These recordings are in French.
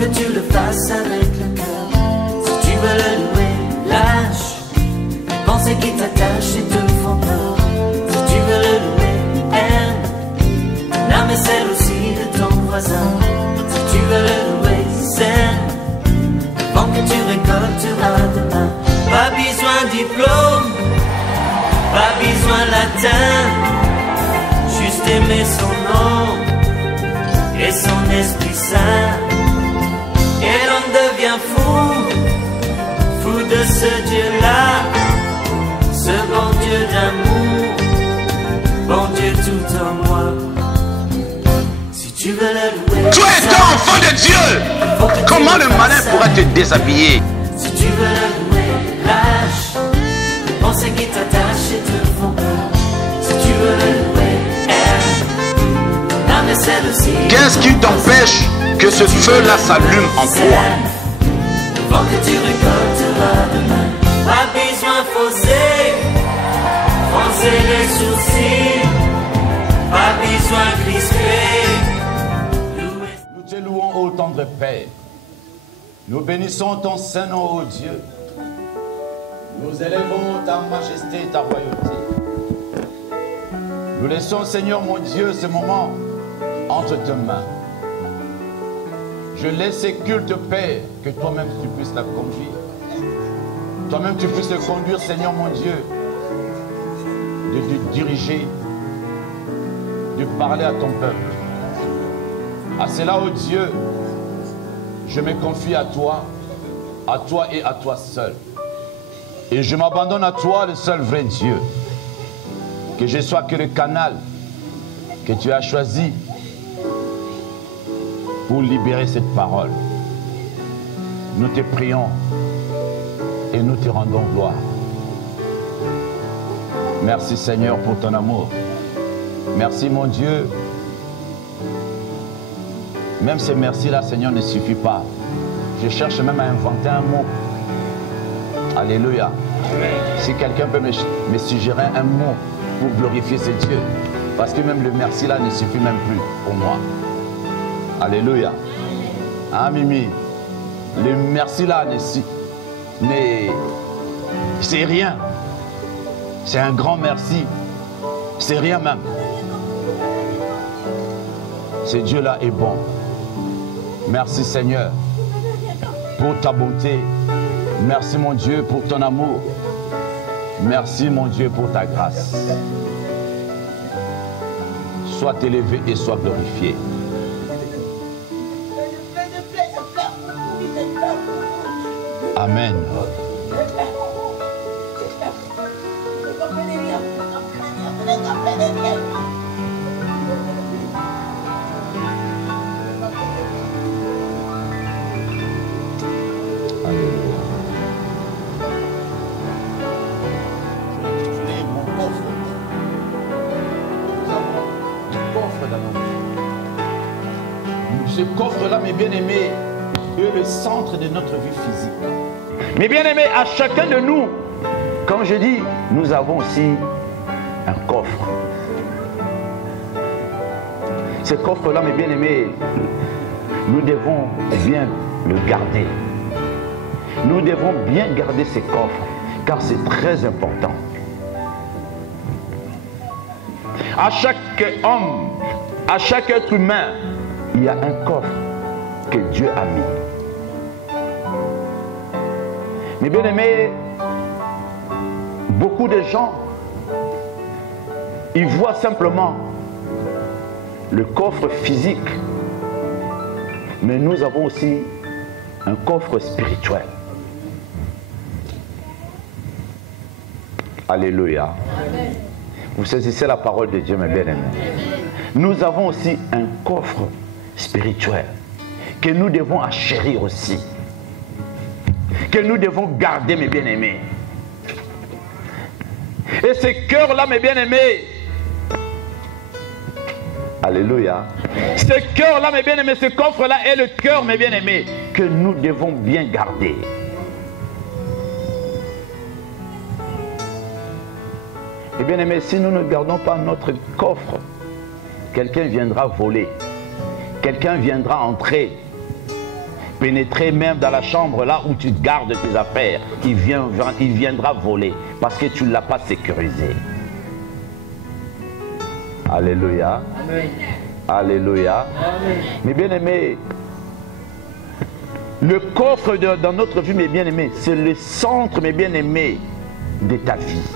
que tu le fasses avec le cœur. Si tu veux le louer, lâche les pensées qui t'attachent et te font peur. Si tu veux le louer, aime l'âme et celle aussi de ton voisin. Si tu veux le louer, sème le vent que tu récolteras demain. Pas besoin de diplôme, pas besoin de latin, juste aimer son nom et son Esprit Saint. Et l'on devient fou, fou de ce Dieu-là, ce bon Dieu d'amour, bon Dieu tout en moi. Si tu veux le louer, tu es un enfant de Dieu. Comment le malin pourra te déshabiller? Si tu veux le louer, lâche les pensées qui t'attachent et te font peur. Si tu veux le louer, aime l'âme et celle aussi. Qu'est-ce qui t'empêche que ce feu-là s'allume en toi? Le vent que tu récolteras demain. Pas besoin de fausser, froncer les sourcils. Pas besoin de crisper. Nous te louons, ô tendre Père. Nous bénissons ton Saint-Nom, ô Dieu. Nous élevons ta majesté et ta royauté. Nous laissons, Seigneur mon Dieu, ce moment entre tes mains. Je laisse ces cultes, Père, que toi-même tu puisses la conduire. Toi-même tu puisses le conduire, Seigneur mon Dieu, de diriger, de parler à ton peuple. À cela, ô Dieu, je me confie à toi et à toi seul. Et je m'abandonne à toi, le seul vrai Dieu. Que je sois que le canal que tu as choisi pour libérer cette parole. Nous te prions et nous te rendons gloire. Merci Seigneur pour ton amour. Merci mon Dieu. Même ces merci-là, Seigneur, ne suffit pas. Je cherche même à inventer un mot. Alléluia. Amen. Si quelqu'un peut me suggérer un mot pour glorifier ce Dieu. Parce que même le merci là ne suffit même plus pour moi. Alléluia. Hein, Mimi? Le merci là c'est rien. C'est un grand merci. C'est rien même. Ce Dieu là est bon. Merci Seigneur pour ta bonté. Merci mon Dieu pour ton amour. Merci mon Dieu pour ta grâce. Sois élevé et sois glorifié. Amen. Ce coffre-là, mes bien-aimés, est le centre de notre vie physique. Mes bien-aimés, à chacun de nous, comme je dis, nous avons aussi un coffre. Ce coffre-là, mes bien-aimés, nous devons bien le garder. Nous devons bien garder ces coffres, car c'est très important. À chaque homme, à chaque être humain, il y a un coffre que Dieu a mis. Mais bien aimés, beaucoup de gens, ils voient simplement le coffre physique. Mais nous avons aussi un coffre spirituel. Alléluia. Amen. Vous saisissez la parole de Dieu, mes bien-aimés. Nous avons aussi un coffre spirituel que nous devons achérir aussi, que nous devons garder, mes bien-aimés. Et ce cœur-là, mes bien-aimés, alléluia, ce cœur-là, mes bien-aimés, ce coffre-là est le cœur, mes bien-aimés, que nous devons bien garder. Et bien-aimés, si nous ne gardons pas notre coffre, quelqu'un viendra voler. Quelqu'un viendra entrer. pénétrer même dans la chambre là où tu gardes tes affaires. Il viendra voler parce que tu ne l'as pas sécurisé. Alléluia. Amen. Alléluia. Amen. Mes bien-aimés, le coffre dans notre vie, mes bien-aimés, c'est le centre, mes bien-aimés, de ta vie.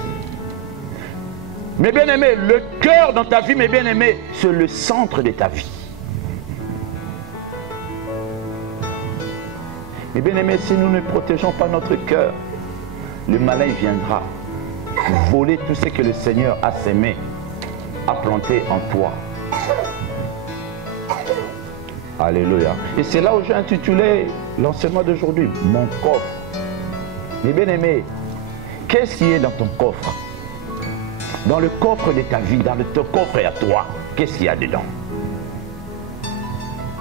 Mes bien-aimés, le cœur dans ta vie, mes bien-aimés, c'est le centre de ta vie. Mes bien-aimés, si nous ne protégeons pas notre cœur, le malin viendra voler tout ce que le Seigneur a sémé, a planté en toi. Alléluia. Et c'est là où j'ai intitulé l'enseignement d'aujourd'hui, mon coffre. Mes bien-aimés, qu'est-ce qui est dans ton coffre? Dans le coffre de ta vie, dans ton coffre à toi, qu'est-ce qu'il y a dedans?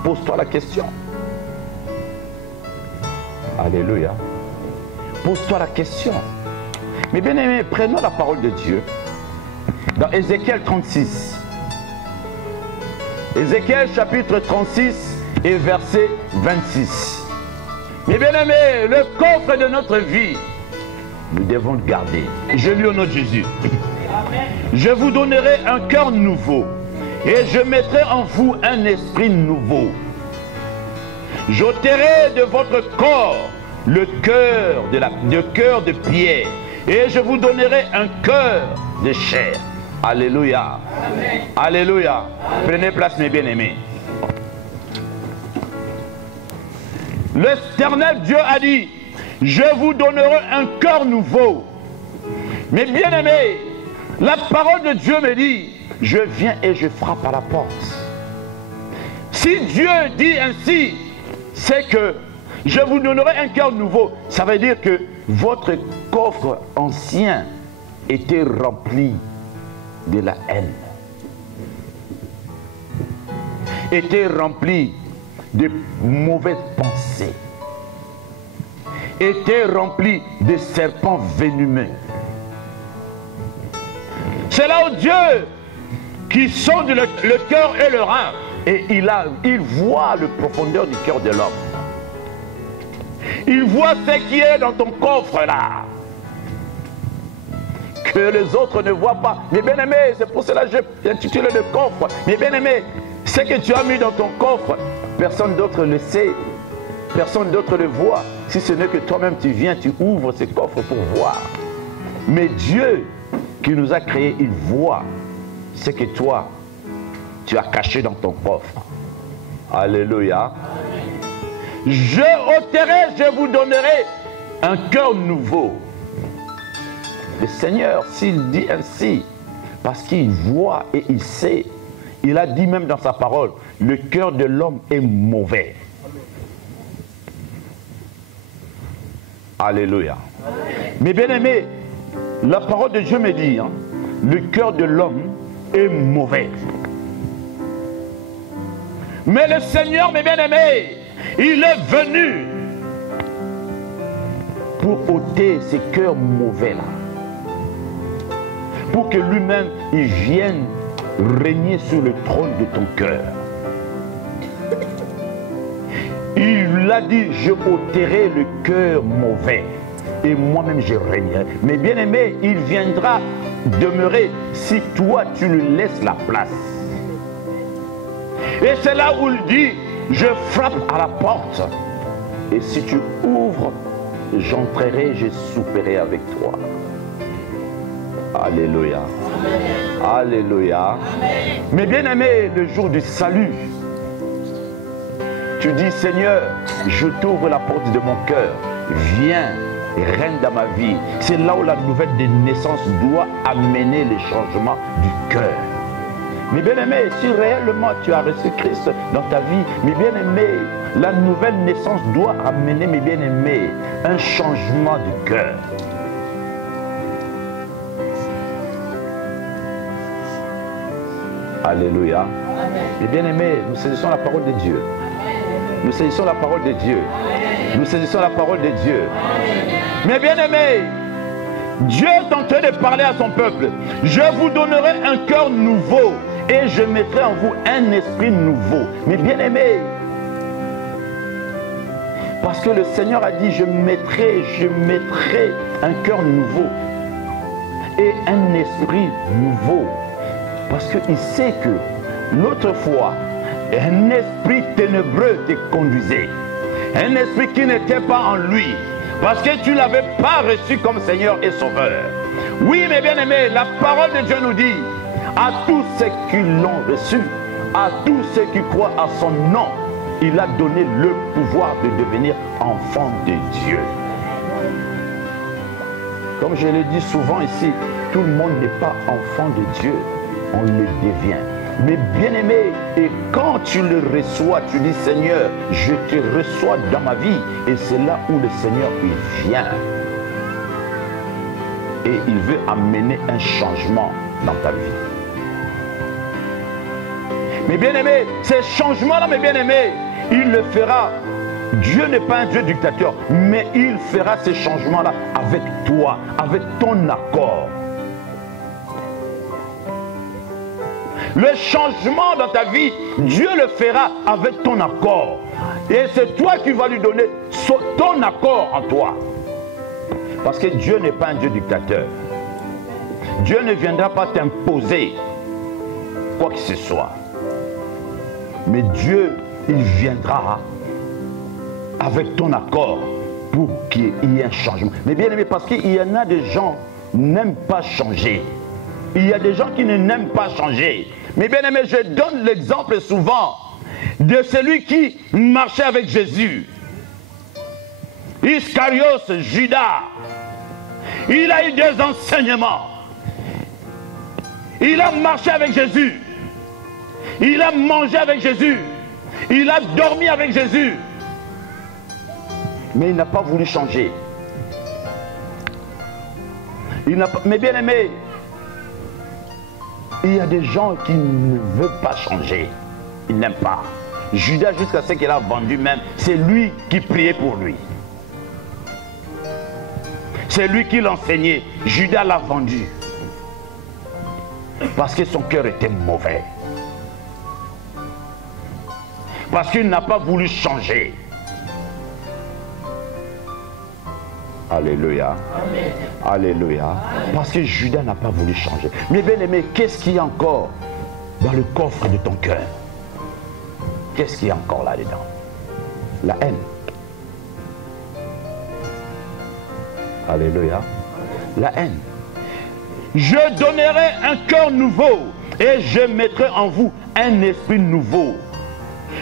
Pose-toi la question. Alléluia. Pose-toi la question. Mais bien aimé, prenons la parole de Dieu. Dans Ézéchiel 36. Ézéchiel chapitre 36 et verset 26. Mais bien aimé, le coffre de notre vie, nous devons le garder. Je lis au nom de Jésus. Je vous donnerai un cœur nouveau et je mettrai en vous un esprit nouveau. J'ôterai de votre corps le cœur de pierre et je vous donnerai un cœur de chair. Alléluia. Amen. Alléluia. Prenez place, mes bien-aimés. L'Éternel Dieu a dit, je vous donnerai un cœur nouveau. Mes bien-aimés, la parole de Dieu me dit, je viens et je frappe à la porte. Si Dieu dit ainsi, c'est que je vous donnerai un cœur nouveau. Ça veut dire que votre coffre ancien était rempli de la haine, était rempli de mauvaises pensées, était rempli de serpents venimeux. C'est là où Dieu qui sonde le cœur et le rein, et il voit le profondeur du cœur de l'homme. Il voit ce qui est dans ton coffre là, que les autres ne voient pas. Mais bien aimé, c'est pour cela que j'ai intitulé le coffre. Mais bien aimé, ce que tu as mis dans ton coffre, personne d'autre le sait, personne d'autre le voit. Si ce n'est que toi-même tu viens, tu ouvres ce coffre pour voir. Mais Dieu qui nous a créés, il voit ce que toi, tu as caché dans ton coffre. Alléluia. Je ôterai, je vous donnerai un cœur nouveau. Le Seigneur, s'il dit ainsi, parce qu'il voit et il sait, il a dit même dans sa parole, le cœur de l'homme est mauvais. Alléluia. Mais bien aimé, la parole de Dieu me dit, hein, le cœur de l'homme est mauvais. Mais le Seigneur, mes bien-aimés, il est venu pour ôter ces cœurs mauvais-là. Pour que lui-même, il vienne régner sur le trône de ton cœur. Il a dit, je ôterai le cœur mauvais et moi-même je régnerai. Mais bien aimé, il viendra demeurer si toi tu lui laisses la place. Et c'est là où il dit, je frappe à la porte. Et si tu ouvres, j'entrerai, je souperai avec toi. Alléluia. Amen. Alléluia. Amen. Mais bien aimé, le jour du salut, tu dis, Seigneur, je t'ouvre la porte de mon cœur. Viens et règne dans ma vie. C'est là où la nouvelle de naissance doit amener les changements du cœur. Mais bien aimé, si réellement tu as reçu Christ dans ta vie, mais bien aimé, la nouvelle naissance doit amener, mes bien aimés, un changement du cœur. Alléluia. Amen. Mais bien aimé, nous saisissons la parole de Dieu. Nous saisissons la parole de Dieu. Nous saisissons la parole de Dieu. Mais bien aimé, Dieu est en train de parler à son peuple. Je vous donnerai un cœur nouveau et je mettrai en vous un esprit nouveau. Mais bien aimé, Parce que le Seigneur a dit, je mettrai un cœur nouveau et un esprit nouveau. Parce qu'il sait que l'autre fois, un esprit ténébreux te conduisait. Un esprit qui n'était pas en lui. Parce que tu ne l'avais pas reçu comme Seigneur et Sauveur. Oui, mes bien-aimés, la parole de Dieu nous dit, à tous ceux qui l'ont reçu, à tous ceux qui croient à son nom, il a donné le pouvoir de devenir enfant de Dieu. Comme je le dis souvent ici, tout le monde n'est pas enfant de Dieu, on le devient. Mais bien-aimé, et quand tu le reçois, tu dis Seigneur, je te reçois dans ma vie. Et c'est là où le Seigneur il vient. Et il veut amener un changement dans ta vie. Mais bien-aimé, ces changements-là, mes bien-aimés, il le fera. Dieu n'est pas un Dieu dictateur, mais il fera ces changements-là avec toi, avec ton accord. Le changement dans ta vie, Dieu le fera avec ton accord. Et c'est toi qui vas lui donner ton accord en toi. Parce que Dieu n'est pas un Dieu dictateur. Dieu ne viendra pas t'imposer quoi que ce soit. Mais Dieu, il viendra avec ton accord pour qu'il y ait un changement. Mais bien aimé, parce qu'il y en a des gens qui n'aiment pas changer. Il y a des gens qui n'aiment pas changer. Mais bien aimé, je donne l'exemple souvent de celui qui marchait avec Jésus. Iscariot, Judas. Il a eu des enseignements. Il a marché avec Jésus. Il a mangé avec Jésus. Il a dormi avec Jésus. Mais il n'a pas voulu changer. Mais bien aimé, il y a des gens qui ne veulent pas changer. Ils n'aiment pas. Judas, jusqu'à ce qu'il a vendu même, c'est lui qui priait pour lui. C'est lui qui l'enseignait. Judas l'a vendu. Parce que son cœur était mauvais. Parce qu'il n'a pas voulu changer. Alléluia. Amen. Alléluia. Amen. Parce que Judas n'a pas voulu changer. Mais bien aimé, qu'est-ce qu'il y a encore dans le coffre de ton cœur? Qu'est-ce qu'il y a encore là-dedans? La haine. Alléluia. La haine. Je donnerai un cœur nouveau et je mettrai en vous un esprit nouveau.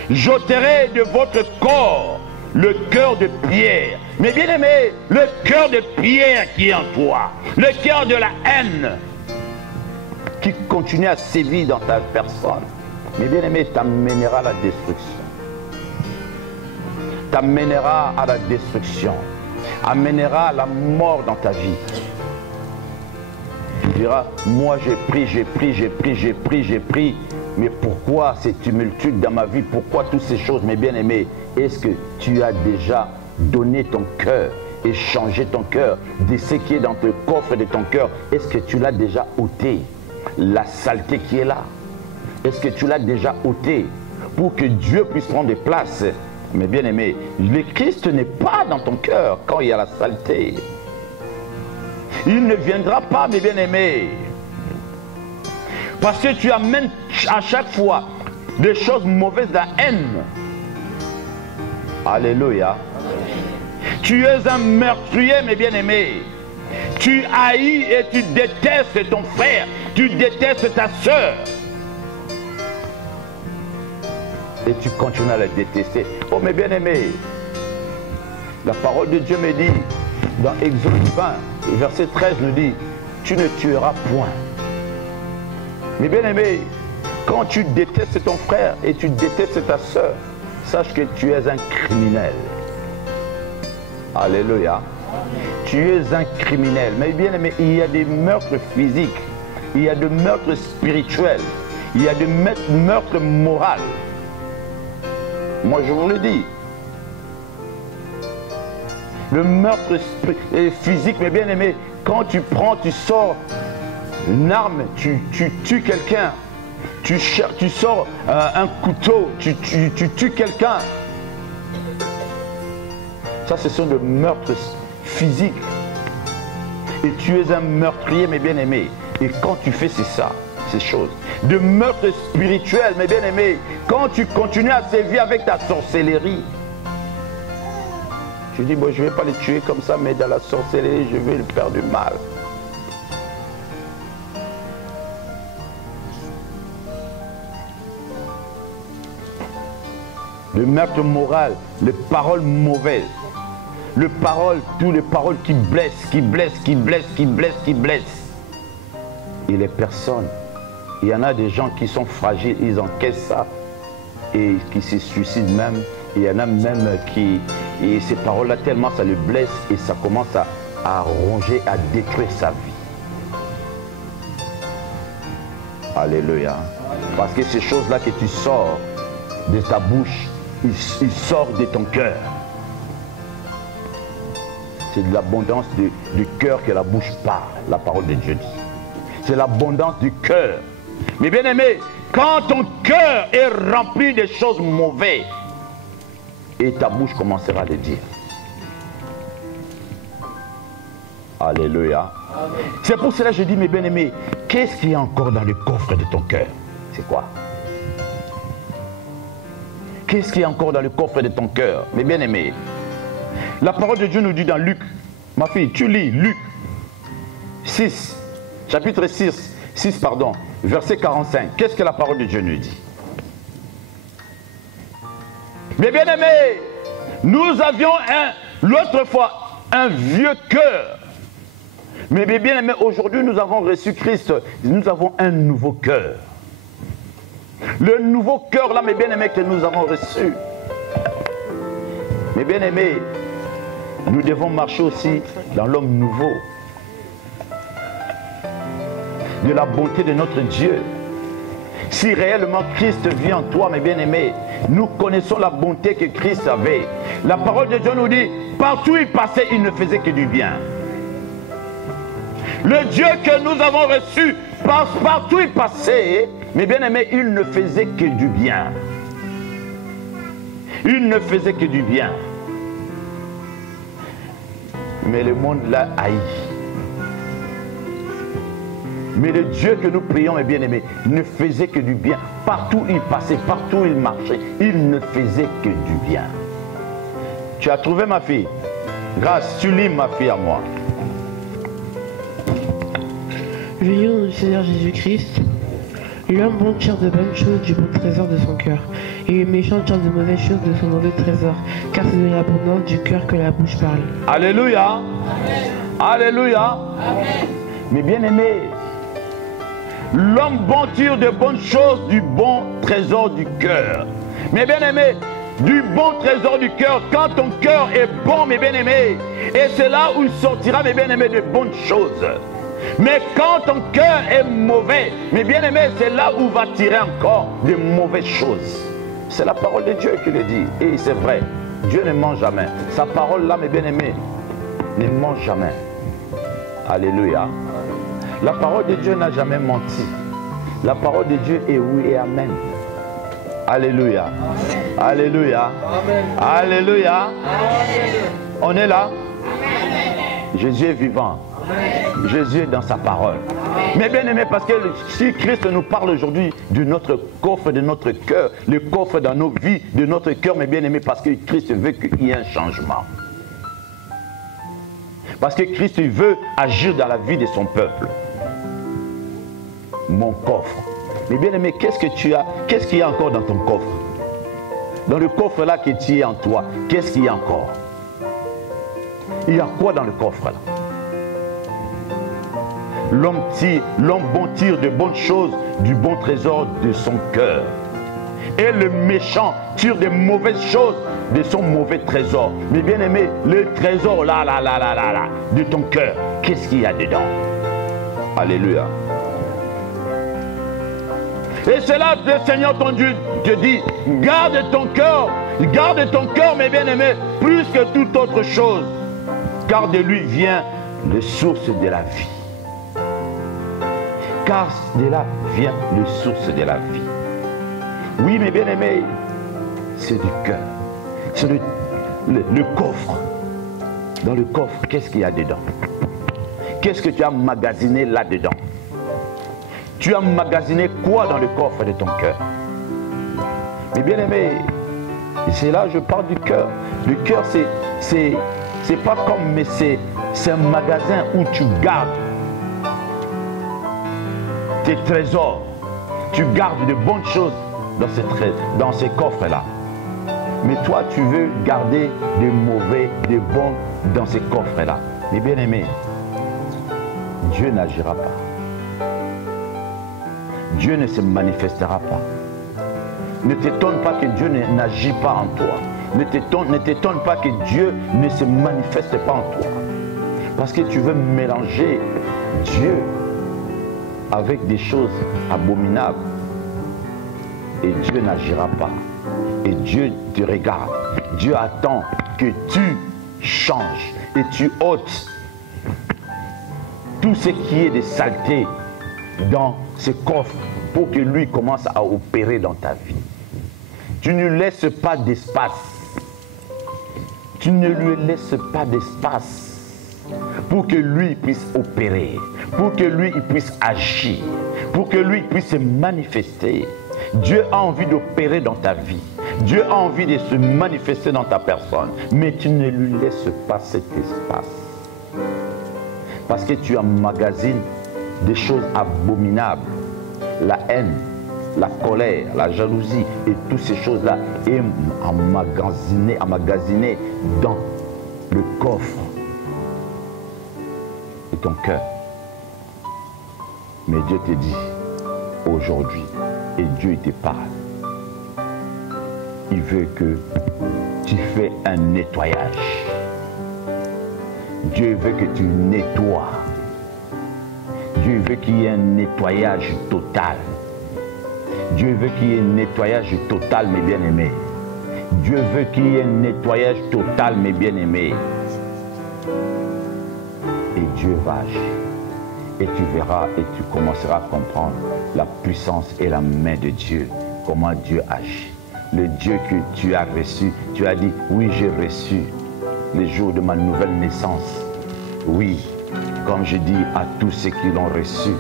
J'ôterai de votre corps le cœur de pierre. Mais bien aimé, le cœur de pierre qui est en toi, le cœur de la haine qui continue à sévir dans ta personne, mais bien aimé, t'amènera à la destruction. T'amènera à la destruction. Amènera à la mort dans ta vie. Tu diras, moi j'ai pris, mais pourquoi ces tumultudes dans ma vie? Pourquoi toutes ces choses? Mais bien aimé, est-ce que tu as déjà donné ton cœur et changé ton cœur de ce qui est dans le coffre de ton cœur? Est-ce que tu l'as déjà ôté? La saleté qui est là, est-ce que tu l'as déjà ôté pour que Dieu puisse prendre place? Mais bien aimé, le Christ n'est pas dans ton cœur quand il y a la saleté. Il ne viendra pas, mes bien-aimés. Parce que tu amènes à chaque fois des choses mauvaises, de la haine. Alléluia. Tu es un meurtrier, mes bien-aimés. Tu haïs et tu détestes ton frère. Tu détestes ta soeur. Et tu continues à la détester. Oh, mes bien-aimés, la parole de Dieu me dit, dans Exode 20, verset 13 nous dit, tu ne tueras point. Mais bien aimé, quand tu détestes ton frère et tu détestes ta soeur, sache que tu es un criminel. Alléluia. Tu es un criminel. Mais bien aimé, il y a des meurtres physiques, il y a des meurtres spirituels, il y a des meurtres moraux. Moi je vous le dis. Le meurtre physique, mais bien aimé, quand tu prends, tu sors une arme, tu tues quelqu'un, tu sors un couteau, tu tues quelqu'un. Ça, ce sont des meurtres physiques. Et tu es un meurtrier, mes bien-aimés. Et quand tu fais ces choses, de meurtre spirituel, mes bien-aimés, quand tu continues à sévir avec ta sorcellerie, tu dis, bon, je ne vais pas les tuer comme ça, mais dans la sorcellerie, je vais lui faire du mal. Le meurtre moral, les paroles mauvaises, toutes les paroles qui blessent, qui blessent, qui blessent, qui blessent, qui blessent. Et les personnes, il y en a des gens qui sont fragiles, ils encaissent ça et qui se suicident même. Il y en a même qui, et ces paroles-là, tellement ça le blesse et ça commence à ronger, à détruire sa vie. Alléluia. Parce que ces choses-là que tu sors de ta bouche, il sort de ton cœur. C'est de l'abondance du cœur que la bouche parle, la parole de Dieu dit. C'est l'abondance du cœur. Mais bien aimé, quand ton cœur est rempli de choses mauvaises, et ta bouche commencera à le dire. Alléluia. C'est pour cela que je dis, mes bien-aimés, qu'est-ce qu'il y a encore dans le coffre de ton cœur? C'est quoi? Qu'est-ce qu'il y a encore dans le coffre de ton cœur, mes bien-aimés? La parole de Dieu nous dit dans Luc, ma fille, tu lis Luc 6, chapitre 6, verset 45. Qu'est-ce que la parole de Dieu nous dit? Mes bien-aimés, nous avions l'autre fois un vieux cœur. Mais mes bien-aimés, aujourd'hui nous avons reçu Christ, nous avons un nouveau cœur. Le nouveau cœur là, mes bien-aimés, que nous avons reçu. Mes bien-aimés, nous devons marcher aussi dans l'homme nouveau. De la bonté de notre Dieu. Si réellement Christ vit en toi, mes bien-aimés, nous connaissons la bonté que Christ avait. La parole de Dieu nous dit, partout il passait, il ne faisait que du bien. Le Dieu que nous avons reçu, partout il passait, mes bien-aimés, il ne faisait que du bien. Il ne faisait que du bien. Mais le monde l'a haï. Mais le Dieu que nous prions, mes bien-aimés, ne faisait que du bien. Partout il passait, partout il marchait, il ne faisait que du bien. Tu as trouvé ma fille? Grâce, tu lis ma fille à moi. L'union du Seigneur Jésus-Christ, l'homme bon tire de bonnes choses du bon trésor de son cœur, et le méchant tire de mauvaises choses de son mauvais trésor, car c'est de l'abondance du cœur que la bouche parle. Alléluia. Amen. Alléluia. Amen. Mais bien aimé, l'homme bon tire de bonnes choses du bon trésor du cœur. Mais bien aimé, du bon trésor du cœur, quand ton cœur est bon, mes bien aimés, et c'est là où il sortira, mes bien aimés, de bonnes choses. Mais quand ton cœur est mauvais, mes bien aimés, c'est là où va tirer encore de mauvaises choses. C'est la parole de Dieu qui le dit, et c'est vrai. Dieu ne ment jamais. Sa parole là, mes bien aimés, ne ment jamais. Alléluia. La parole de Dieu n'a jamais menti. La parole de Dieu est oui et amen. Alléluia. Amen. Alléluia. Amen. Alléluia. Amen. On est là. Amen. Jésus est vivant. Amen. Jésus est dans sa parole. Amen. Mais bien aimé, parce que si Christ nous parle aujourd'hui de notre coffre, de notre cœur, le coffre dans nos vies, de notre cœur, mais bien aimé, parce que Christ veut qu'il y ait un changement. Parce que Christ veut agir dans la vie de son peuple. Mon coffre. Mais bien aimé, qu'est-ce que tu as? Qu'est-ce qu'il y a encore dans ton coffre? Dans le coffre là qui est en toi, qu'est-ce qu'il y a encore? Il y a quoi dans le coffre là? L'homme bon tire de bonnes choses du bon trésor de son cœur. Et le méchant tire de mauvaises choses de son mauvais trésor. Mais bien aimé, le trésor là, de ton cœur, qu'est-ce qu'il y a dedans? Alléluia. Et c'est là que le Seigneur ton Dieu te dit, garde ton cœur, mes bien-aimés, plus que toute autre chose, car de lui vient le source de la vie. Car de là vient le source de la vie. Oui, mes bien-aimés, c'est du cœur, c'est le coffre. Dans le coffre, qu'est-ce qu'il y a dedans? Qu'est-ce que tu as magasiné là-dedans? Tu as magasiné quoi dans le coffre de ton cœur? Mais bien aimé, c'est là que je parle du cœur. Le cœur, c'est pas comme, mais c'est un magasin où tu gardes tes trésors. Tu gardes de bonnes choses dans ces coffres-là. Mais toi, tu veux garder des mauvais, des bons dans ces coffres-là. Mais bien aimé, Dieu n'agira pas. Dieu ne se manifestera pas. Ne t'étonne pas que Dieu n'agit pas en toi. Ne t'étonne pas que Dieu ne se manifeste pas en toi. Parce que tu veux mélanger Dieu avec des choses abominables. Et Dieu n'agira pas. Et Dieu te regarde. Dieu attend que tu changes et tu ôtes tout ce qui est de saleté dans ce coffre pour que lui commence à opérer dans ta vie. Tu ne laisses pas d'espace. Tu ne lui laisses pas d'espace pour que lui puisse opérer, pour que lui puisse agir, pour que lui puisse se manifester. Dieu a envie d'opérer dans ta vie. Dieu a envie de se manifester dans ta personne. Mais tu ne lui laisses pas cet espace. Parce que tu emmagasines des choses abominables. La haine, la colère, la jalousie et toutes ces choses-là est emmagasinées dans le coffre de ton cœur. Mais Dieu te dit aujourd'hui, et Dieu te parle, il veut que tu fais un nettoyage. Dieu veut que tu nettoies. Dieu veut qu'il y ait un nettoyage total. Dieu veut qu'il y ait un nettoyage total, mes bien-aimés. Dieu veut qu'il y ait un nettoyage total, mes bien-aimés. Et Dieu va agir. Et tu verras et tu commenceras à comprendre la puissance et la main de Dieu. Comment Dieu agit. Le Dieu que tu as reçu, tu as dit, oui, j'ai reçu les jours de ma nouvelle naissance. Oui, comme je dis à tous ceux qui l'ont reçu,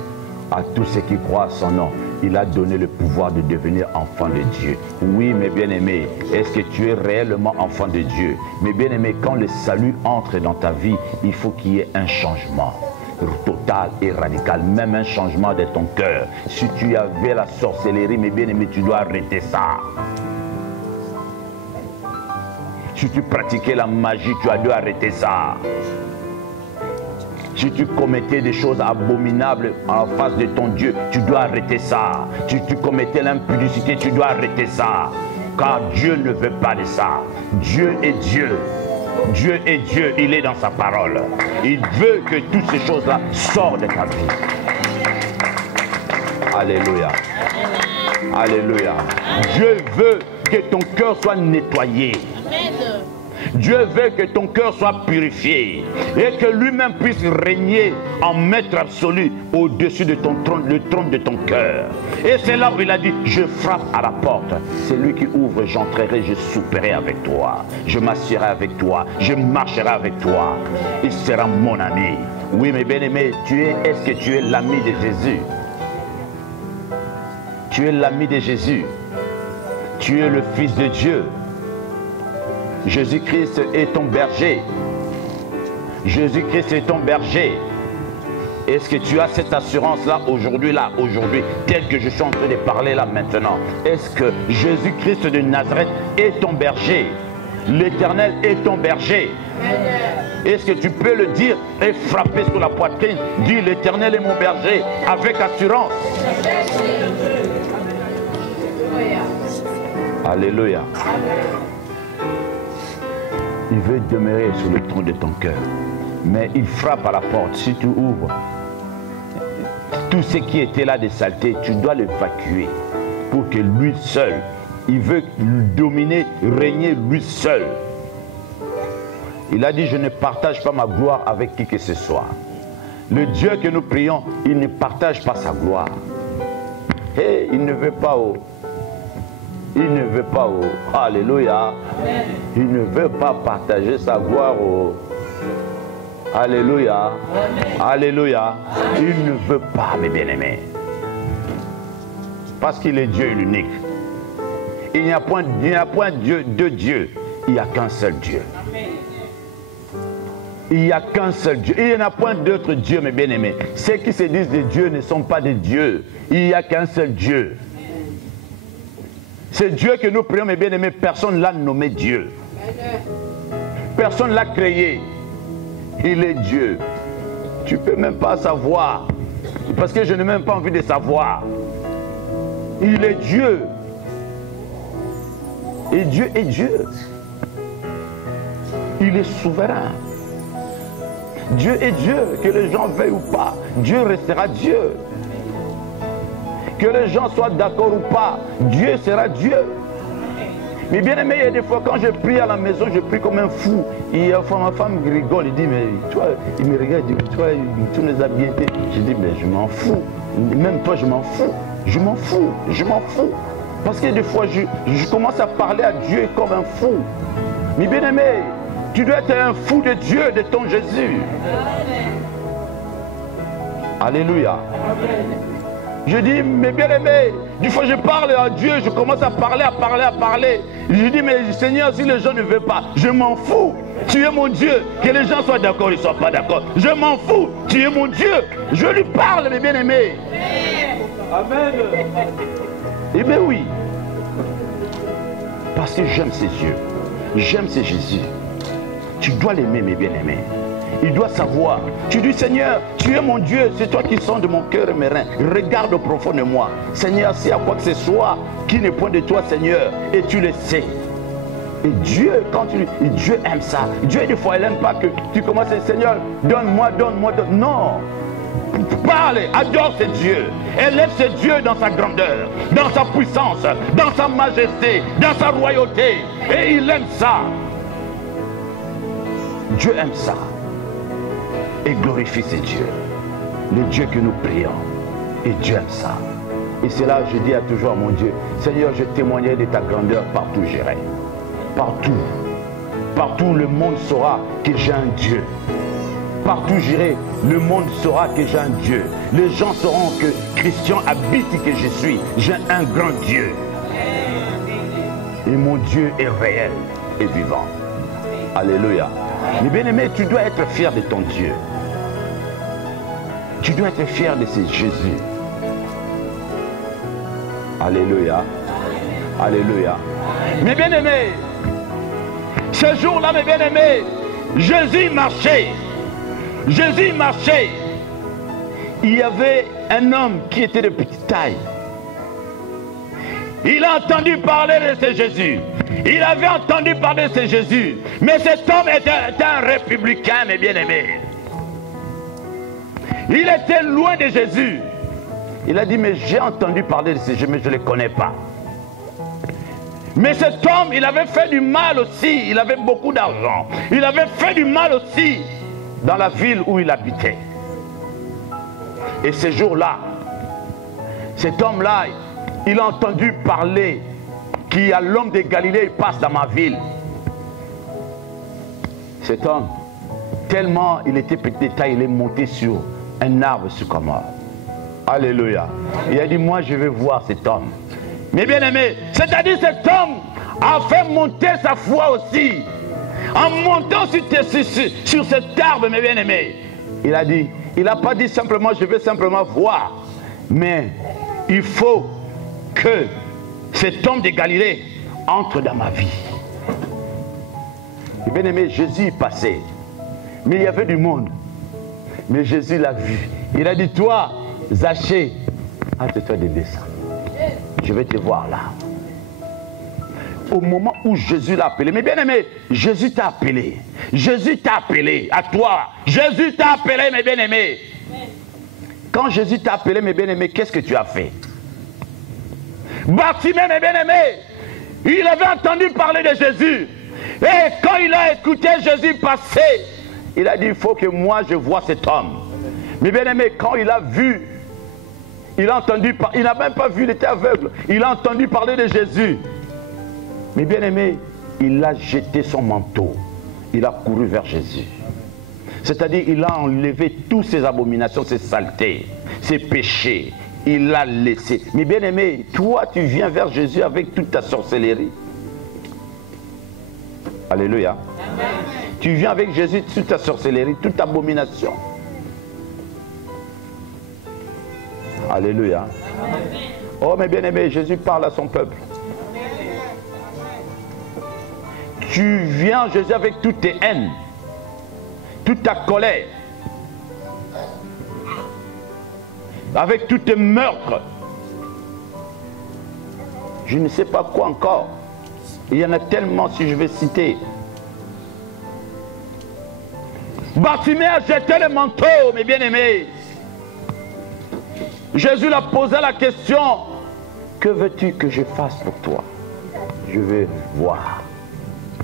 à tous ceux qui croient à son nom, il a donné le pouvoir de devenir enfant de Dieu. Oui, mes bien-aimés, est-ce que tu es réellement enfant de Dieu? Mes bien-aimés, quand le salut entre dans ta vie, il faut qu'il y ait un changement total et radical, même un changement de ton cœur. Si tu avais la sorcellerie, mes bien-aimés, tu dois arrêter ça. Si tu pratiquais la magie, tu as dû arrêter ça. Si tu commettais des choses abominables en face de ton Dieu, tu dois arrêter ça. Si tu commettais l'impudicité, tu dois arrêter ça. Car Dieu ne veut pas de ça. Dieu est Dieu. Dieu est Dieu, il est dans sa parole. Il veut que toutes ces choses-là sortent de ta vie. Alléluia. Alléluia. Dieu veut que ton cœur soit nettoyé. Dieu veut que ton cœur soit purifié et que lui-même puisse régner en maître absolu au-dessus de ton trône, le trône de ton cœur. Et c'est là où il a dit, je frappe à la porte. C'est lui qui ouvre, j'entrerai, je souperai avec toi. Je m'assierai avec toi, je marcherai avec toi. Il sera mon ami. Oui, mes bien-aimés, est-ce que tu es l'ami de Jésus? Tu es l'ami de Jésus. Tu es le Fils de Dieu. Jésus-Christ est ton berger. Jésus-Christ est ton berger. Est-ce que tu as cette assurance-là aujourd'hui, telle que je suis en train de parler là maintenant? Est-ce que Jésus-Christ de Nazareth est ton berger? L'Éternel est ton berger. Est-ce que tu peux le dire et frapper sur la poitrine? Dis, l'Éternel est mon berger, avec assurance. Alléluia. Il veut demeurer sur le trône de ton cœur. Mais il frappe à la porte. Si tu ouvres, tout ce qui était là de saleté, tu dois l'évacuer. Pour que lui seul, il veut dominer, régner lui seul. Il a dit, je ne partage pas ma gloire avec qui que ce soit. Le Dieu que nous prions, il ne partage pas sa gloire. Et il ne veut pas il ne veut pas alléluia. Il ne veut pas partager sa gloire Alléluia. Alléluia. Il ne veut pas, mes bien-aimés. Parce qu'il est Dieu l'unique. Il n'y a point Dieu, deux dieux. Il n'y a qu'un seul Dieu. Il n'y a qu'un seul Dieu. Il n'y en a point d'autres dieux, mes bien-aimés. Ceux qui se disent des dieux ne sont pas des dieux. Il n'y a qu'un seul Dieu. C'est Dieu que nous prions, mes bien-aimés. Personne ne l'a nommé Dieu. Personne ne l'a créé. Il est Dieu. Tu ne peux même pas savoir. Parce que je n'ai même pas envie de savoir. Il est Dieu. Et Dieu est Dieu. Il est souverain. Dieu est Dieu. Que les gens veuillent ou pas, Dieu restera Dieu. Que les gens soient d'accord ou pas, Dieu sera Dieu. Mais bien aimé, il y a des fois quand je prie à la maison, je prie comme un fou. Et une fois ma femme rigole, il dit, mais toi, il me regarde, il dit, toi, tu nous as bien été. Je dis, mais je m'en fous. Même toi, je m'en fous. Je m'en fous. Je m'en fous. Parce que des fois, je commence à parler à Dieu comme un fou. Mais bien aimé, tu dois être un fou de Dieu, de ton Jésus. Alléluia. Je dis, mais bien aimé, des fois je parle à Dieu, je commence à parler. Je dis, mais Seigneur, si les gens ne veulent pas, je m'en fous. Tu es mon Dieu. Que les gens soient d'accord, ils ne soient pas d'accord. Je m'en fous. Tu es mon Dieu. Je lui parle, mes bien-aimés. Amen. Eh bien oui. Parce que j'aime ses yeux. J'aime ce Jésus. Tu dois l'aimer, mes bien-aimés. Il doit savoir. Tu dis, Seigneur, tu es mon Dieu, c'est toi qui sondes mon cœur et mes reins. Regarde au profond de moi. Seigneur, s'il y a quoi que ce soit qui n'est point de toi, Seigneur, et tu le sais. Et Dieu, Dieu aime ça. Dieu, des fois, il n'aime pas que tu commences à dire, Seigneur, donne-moi, donne-moi, donne. Non. Parle, adore ce Dieu. Élève ce Dieu dans sa grandeur, dans sa puissance, dans sa majesté, dans sa royauté. Et il aime ça. Dieu aime ça. Et glorifie ce Dieu. Le Dieu que nous prions. Et Dieu aime ça. Et c'est là que je dis toujours à mon Dieu, Seigneur, je témoignerai de ta grandeur partout où j'irai. Partout. Partout le monde saura que j'ai un Dieu. Partout où j'irai, le monde saura que j'ai un Dieu. Les gens sauront que Christian habite que je suis. J'ai un grand Dieu. Et mon Dieu est réel et vivant. Alléluia. Mais bien aimé, tu dois être fier de ton Dieu. Tu dois être fier de ce Jésus. Alléluia. Alléluia. Mes bien-aimés, ce jour-là, mes bien-aimés, Jésus marchait. Jésus marchait. Il y avait un homme qui était de petite taille. Il a entendu parler de ce Jésus. Il avait entendu parler de ce Jésus. Mais cet homme était un républicain, mes bien-aimés. Il était loin de Jésus. Il a dit, mais j'ai entendu parler de ce Jésus, mais je ne le connais pas. Mais cet homme, il avait fait du mal aussi. Il avait beaucoup d'argent. Il avait fait du mal aussi dans la ville où il habitait. Et ce jour-là, cet homme-là, il a entendu parler qu'il y a l'homme de Galilée, il passe dans ma ville. Cet homme, tellement il était petit de taille, il est monté sur un arbre sycomore. Alléluia. Il a dit, moi je vais voir cet homme. Mais bien aimé, c'est-à-dire cet homme a fait monter sa foi aussi. En montant sur cet arbre, mes bien aimés, il a dit, il n'a pas dit simplement, je vais simplement voir. Mais il faut que cet homme de Galilée entre dans ma vie. Et bien aimé, Jésus passait. Mais il y avait du monde. Mais Jésus l'a vu. Il a dit, toi, Zachée, hâte-toi de descendre. Je vais te voir là. Au moment où Jésus l'a appelé. Mais bien aimé, Jésus t'a appelé. Jésus t'a appelé à toi. Jésus t'a appelé, mes bien aimés. Quand Jésus t'a appelé, mes bien aimés, qu'est-ce que tu as fait? Bartimée, mes bien aimés, il avait entendu parler de Jésus. Et quand il a écouté Jésus passer, il a dit, il faut que moi je voie cet homme. Mais bien aimé, quand il a vu, il a entendu, il n'a même pas vu, il était aveugle. Il a entendu parler de Jésus. Mais bien aimé, il a jeté son manteau. Il a couru vers Jésus. C'est-à-dire, il a enlevé toutes ses abominations, ses saletés, ses péchés. Il l'a laissé. Mais bien aimé, toi, tu viens vers Jésus avec toute ta sorcellerie. Alléluia. Amen. Tu viens avec Jésus, toute ta sorcellerie, toute ta abomination. Alléluia. Amen. Oh, mais bien aimé, Jésus parle à son peuple. Tu viens, Jésus, avec toutes tes haines, toute ta colère, avec tous tes meurtres. Je ne sais pas quoi encore. Il y en a tellement, si je vais citer. Bartimée a jeté le manteau, mes bien-aimés. Jésus l'a posé la question, que veux-tu que je fasse pour toi? Je veux voir.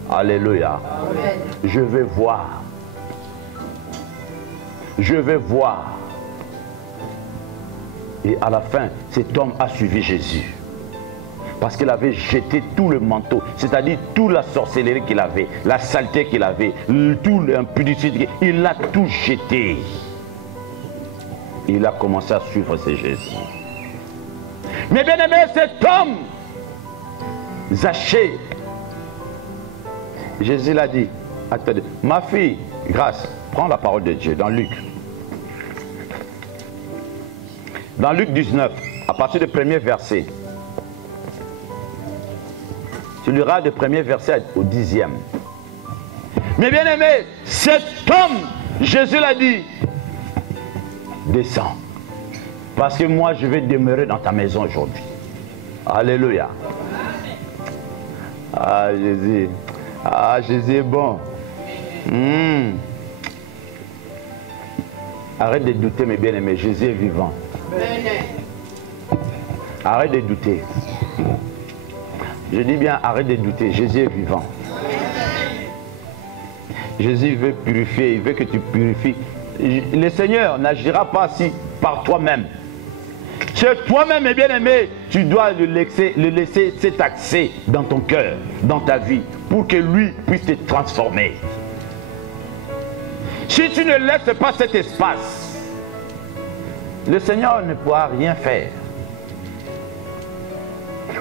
Alléluia. Amen. Je veux voir. Je veux voir. Et à la fin, cet homme a suivi Jésus. Parce qu'il avait jeté tout le manteau, c'est-à-dire toute la sorcellerie qu'il avait, la saleté qu'il avait, tout l'impudicité, il l'a tout jeté. Il a commencé à suivre ce Jésus. Mais bien aimé, cet homme, Zachée, Jésus l'a dit, attendez, ma fille, grâce, prends la parole de Dieu dans Luc. Dans Luc 19, à partir du premier verset. Tu liras du premier verset au 10e. Mais bien aimé, cet homme, Jésus l'a dit, descends. Parce que moi, je vais demeurer dans ta maison aujourd'hui. Alléluia. Ah, Jésus. Ah, Jésus est bon. Arrête de douter, mes bien-aimés. Jésus est vivant. Arrête de douter. Je dis bien, arrête de douter. Jésus est vivant. Jésus veut purifier. Il veut que tu purifies. Le Seigneur n'agira pas si par toi-même. C'est toi-même, mes bien-aimés, tu dois le laisser cet accès dans ton cœur, dans ta vie, pour que lui puisse te transformer. Si tu ne laisses pas cet espace, le Seigneur ne pourra rien faire.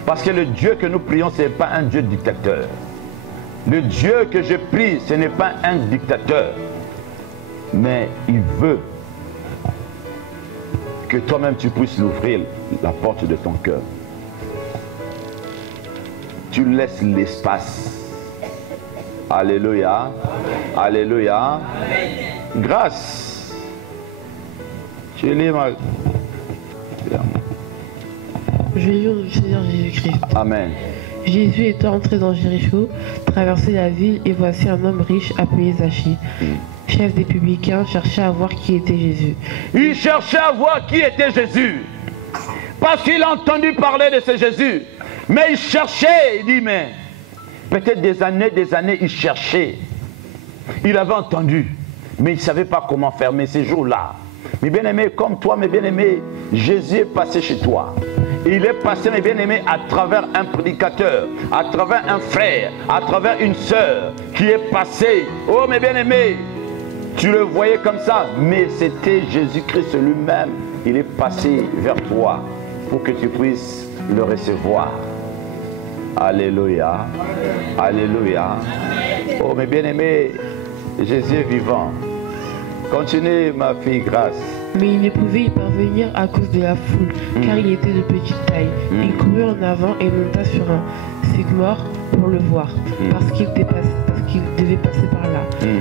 Parce que le Dieu que nous prions, ce n'est pas un Dieu dictateur. Le Dieu que je prie, ce n'est pas un dictateur. Mais il veut que toi-même tu puisses l'ouvrir la porte de ton cœur. Tu laisses l'espace. Alléluia. Amen. Alléluia. Amen. Grâce. Je lis ma... Je lis au nom du Seigneur Jésus-Christ. Amen. Jésus étant entré dans Jéricho, traversait la ville, et voici un homme riche appelé Zachée, chef des publicains, cherchait à voir qui était Jésus. Il cherchait à voir qui était Jésus. Parce qu'il a entendu parler de ce Jésus. Mais il cherchait, il dit, mais peut-être des années, il cherchait. Il avait entendu, mais il ne savait pas comment faire. Mais ces jours-là, mes bien-aimés, comme toi, mes bien-aimés, Jésus est passé chez toi. Il est passé, mes bien-aimés, à travers un prédicateur, à travers un frère, à travers une sœur qui est passé. Oh, mes bien-aimés, tu le voyais comme ça, mais c'était Jésus-Christ lui-même. Il est passé vers toi pour que tu puisses le recevoir. Alléluia. Alléluia. Oh, mes bien-aimés, Jésus est vivant. Continue, ma fille, grâce. Mais il ne pouvait y parvenir à cause de la foule, car il était de petite taille. Il courut en avant et monta sur un sycomore pour le voir, parce qu'il devait passer par là.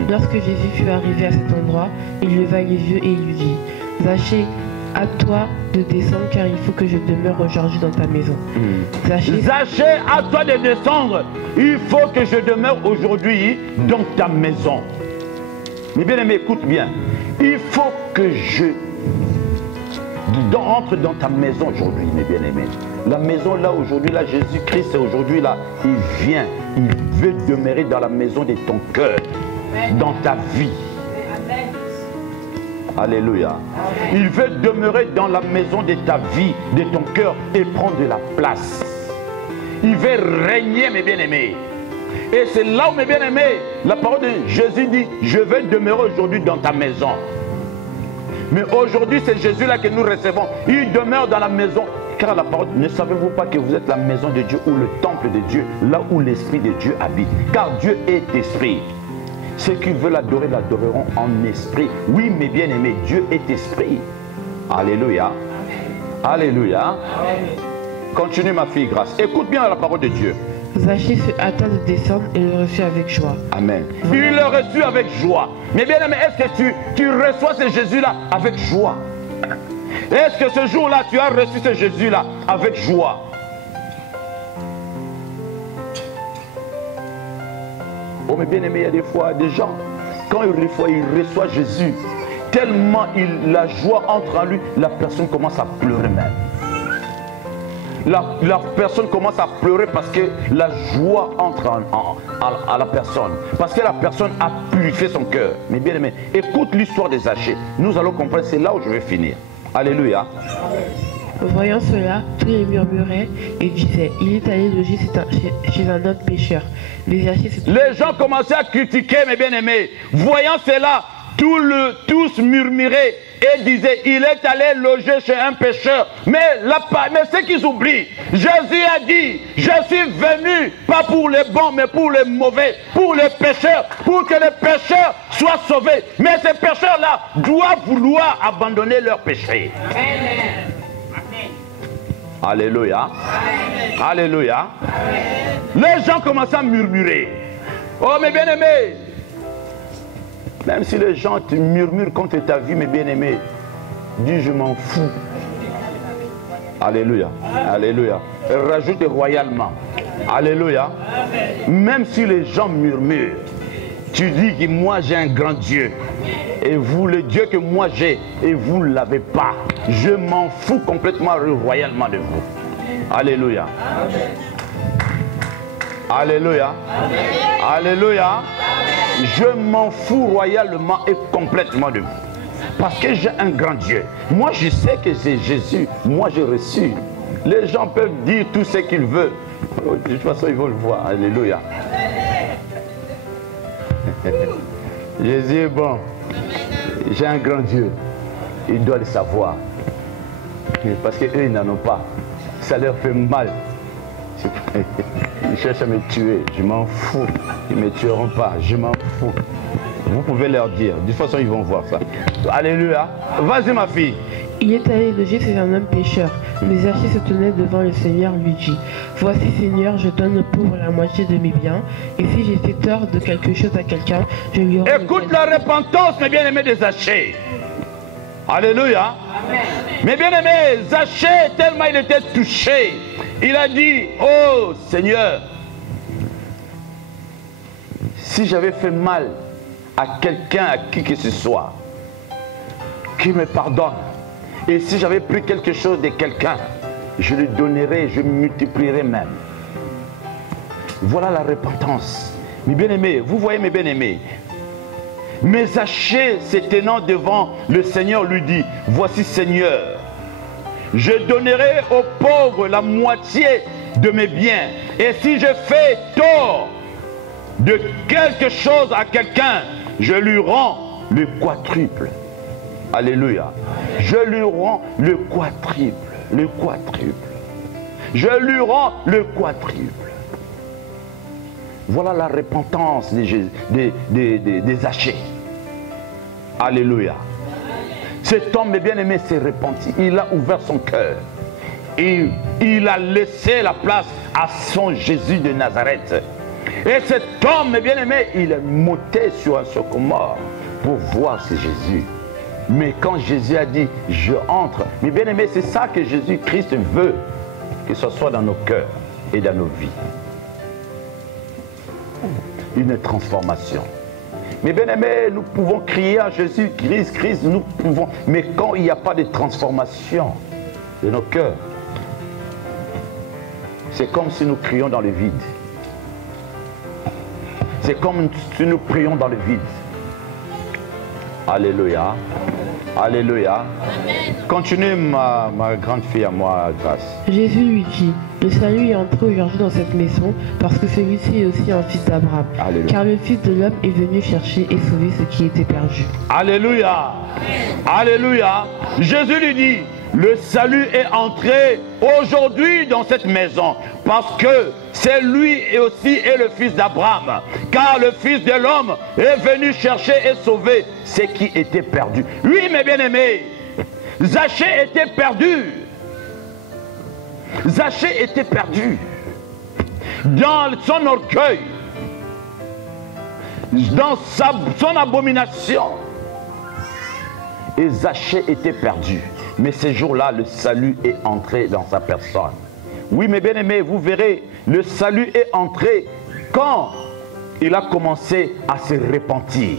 Lorsque Jésus fut arrivé à cet endroit, il leva les yeux et il lui dit, Zachée, à toi de descendre, car il faut que je demeure aujourd'hui dans ta maison. Zachée, à toi de descendre, il faut que je demeure aujourd'hui dans ta maison. Mais bien aimé, écoute bien. Il faut que je entre dans ta maison aujourd'hui, mes bien-aimés. La maison là aujourd'hui, là, Jésus-Christ est aujourd'hui là. Il vient, il veut demeurer dans la maison de ton cœur, dans ta vie. Alléluia. Il veut demeurer dans la maison de ta vie, de ton cœur et prendre de la place. Il veut régner, mes bien-aimés. Et c'est là où, mes bien-aimés, la parole de Jésus dit, je vais demeurer aujourd'hui dans ta maison. Mais aujourd'hui, c'est Jésus-là que nous recevons. Il demeure dans la maison. Car la parole, ne savez-vous pas que vous êtes la maison de Dieu ou le temple de Dieu, là où l'Esprit de Dieu habite? Car Dieu est esprit. Ceux qui veulent l'adorer, l'adoreront en esprit. Oui, mes bien-aimés, Dieu est esprit. Alléluia. Alléluia. Amen. Continue, ma fille, grâce. Écoute bien la parole de Dieu. Zaché se hâta de descendre et le reçut avec joie. Amen. Il le reçut avec joie. Mais bien aimé, est-ce que tu reçois ce Jésus-là avec joie? Est-ce que ce jour-là, tu as reçu ce Jésus-là avec joie? Oh, mais bien aimé, il y a des fois, des gens, quand ils reçoivent Jésus, tellement la joie entre en lui, la personne commence à pleurer même. La personne commence à pleurer parce que la joie entre à la personne. Parce que la personne a purifié son cœur. Mais bien aimé, écoute l'histoire des Zachée. Nous allons comprendre, c'est là où je vais finir. Alléluia. Voyant cela, tous les murmuraient et disaient, il est allé loger chez un homme pécheur. Les gens commençaient à critiquer, mes bien-aimés. Voyant cela, tous murmuraient et disaient, il est allé loger chez un pécheur. Mais ce qu'ils oublient, Jésus a dit, je suis venu pas pour les bons, mais pour les mauvais, pour les pécheurs, pour que les pécheurs soient sauvés. Mais ces pécheurs-là doivent vouloir abandonner leur péché. Amen. Alléluia. Amen. Alléluia. Amen. Les gens commencent à murmurer. Oh, mes bien-aimés, même si les gens te murmurent contre ta vie, mes bien-aimés, dis je m'en fous. Alléluia. Alléluia. Rajoute royalement. Alléluia. Même si les gens murmurent, tu dis que moi j'ai un grand Dieu. Et vous, le Dieu que moi j'ai, et vous ne l'avez pas. Je m'en fous complètement royalement de vous. Alléluia. Alléluia. Alléluia. Je m'en fous royalement et complètement de vous. Parce que j'ai un grand Dieu. Moi, je sais que c'est Jésus. Moi, j'ai reçu. Les gens peuvent dire tout ce qu'ils veulent. De toute façon, ils vont le voir. Alléluia. Jésus est bon. J'ai un grand Dieu. Ils doivent le savoir. Parce qu'eux, ils n'en ont pas. Ça leur fait mal. Ils cherchent à me tuer. Je m'en fous. Ils ne me tueront pas. Je m'en fous. Vous pouvez leur dire. De toute façon, ils vont voir ça. Alléluia. Vas-y, ma fille. Il est allé loger chez un homme pécheur. Mais Zaché se tenait devant le Seigneur, lui dit, voici Seigneur, je donne aux pauvres la moitié de mes biens, et si j'ai fait tort de quelque chose à quelqu'un, je lui rends. Écoute la repentance, mes bien-aimés, des Zachée. Alléluia. Amen. Mes bien-aimés, Zachée, tellement il était touché, il a dit, oh Seigneur, si j'avais fait mal à quelqu'un, à qui que ce soit, qui me pardonne. Et si j'avais pris quelque chose de quelqu'un, je le donnerais, je multiplierais même. Voilà la repentance. Mes bien-aimés, vous voyez mes bien-aimés. Mais Zachée, se tenant devant le Seigneur, lui dit, voici Seigneur, je donnerai aux pauvres la moitié de mes biens. Et si je fais tort de quelque chose à quelqu'un, je lui rends le quadruple. Alléluia. Je lui rends le quadruple. Le quadruple. Je lui rends le quadruple. Voilà la repentance des Zachée. Alléluia. Cet homme bien-aimé s'est repenti. Il a ouvert son cœur. Et il a laissé la place à son Jésus de Nazareth. Et cet homme bien-aimé, il est monté sur un sycomore pour voir ce Jésus. Mais quand Jésus a dit, je entre, mais bien aimé, c'est ça que Jésus-Christ veut, que ce soit dans nos cœurs et dans nos vies. Une transformation. Mais bien aimé, nous pouvons crier à Jésus, Christ, nous pouvons, mais quand il n'y a pas de transformation de nos cœurs, c'est comme si nous crions dans le vide. C'est comme si nous prions dans le vide. Alléluia. Alléluia. Continuez ma grande fille à moi, Grâce. Jésus lui dit, le salut est entré aujourd'hui dans cette maison parce que celui-ci est aussi un fils d'Abraham. Car le Fils de l'homme est venu chercher et sauver ce qui était perdu. Alléluia. Alléluia. Jésus lui dit, le salut est entré aujourd'hui dans cette maison parce que c'est lui et aussi est le fils d'Abraham. Car le Fils de l'homme est venu chercher et sauver ce qui était perdu. Oui, mes bien-aimés, Zachée était perdu. Zachée était perdu dans son orgueil, dans son abomination. Et Zachée était perdu. Mais ce jour-là, le salut est entré dans sa personne. Oui, mes bien-aimés, vous verrez, le salut est entré quand il a commencé à se repentir.